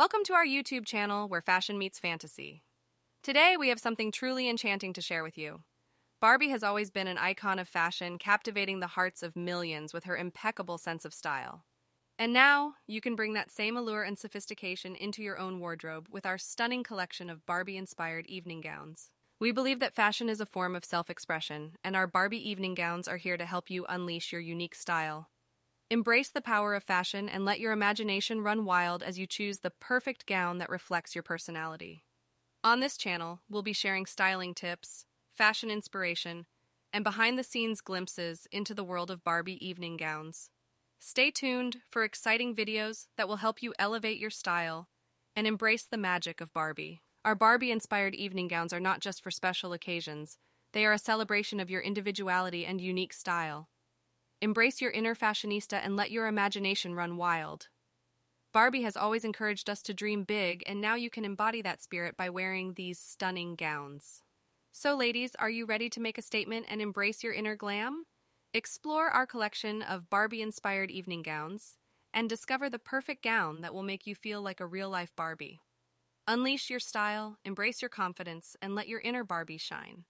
Welcome to our YouTube channel where fashion meets fantasy. Today we have something truly enchanting to share with you. Barbie has always been an icon of fashion, captivating the hearts of millions with her impeccable sense of style. And now you can bring that same allure and sophistication into your own wardrobe with our stunning collection of Barbie-inspired evening gowns. We believe that fashion is a form of self-expression, and our Barbie evening gowns are here to help you unleash your unique style. Embrace the power of fashion and let your imagination run wild as you choose the perfect gown that reflects your personality. On this channel, we'll be sharing styling tips, fashion inspiration, and behind-the-scenes glimpses into the world of Barbie evening gowns. Stay tuned for exciting videos that will help you elevate your style and embrace the magic of Barbie. Our Barbie-inspired evening gowns are not just for special occasions. They are a celebration of your individuality and unique style. Embrace your inner fashionista and let your imagination run wild. Barbie has always encouraged us to dream big, and now you can embody that spirit by wearing these stunning gowns. So ladies, are you ready to make a statement and embrace your inner glam? Explore our collection of Barbie-inspired evening gowns and discover the perfect gown that will make you feel like a real-life Barbie. Unleash your style, embrace your confidence, and let your inner Barbie shine.